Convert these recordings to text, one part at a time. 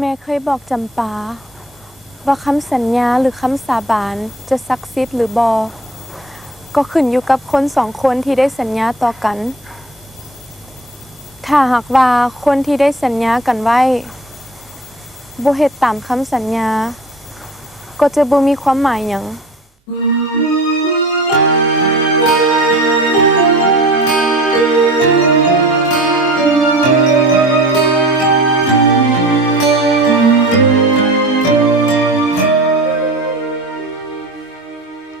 แม่เคยบอกจำปาว่าคำสัญญาหรือคำสาบานจะศักดิ์สิทธิ์หรือบอก็ขึ้นอยู่กับคนสองคนที่ได้สัญญาต่อกันถ้าหากว่าคนที่ได้สัญญากันไว้บ่เฮ็ดตามคำสัญญาก็จะบ่มีความหมายหยัง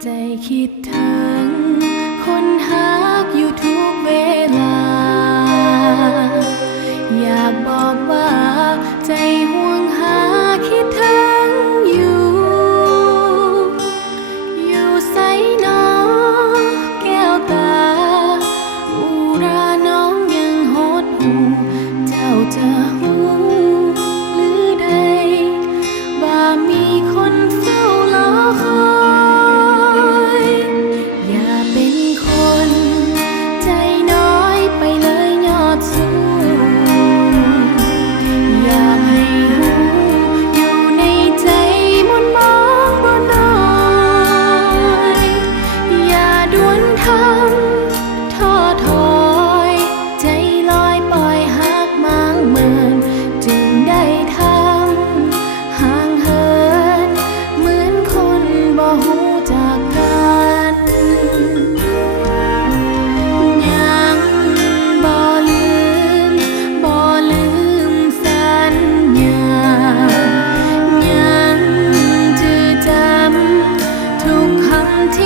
ใจคิดถึงคนฮักอยู่ทุกเวลาอยากบอกว่าใจห่วงหาคิดถึงอยู่ไสน้อแก้วตาอุราน้องยังหดหูเจ้าจะหูหรือใดว่ามีคนเฝ้ารอคอยอย่าเป็นคนใจน้อยไปเลยยอดสู้อยากให้หูอยู่ในใจมนมองบ่น้อยอย่าด่วนทำท้อถอยใจลอยปล่อยหักมางเมินจึงได้ทำห่างเหินเหมือนคนบ่หูจากกันยังบ่ลืมสัญญายังจือจำทุกคำที่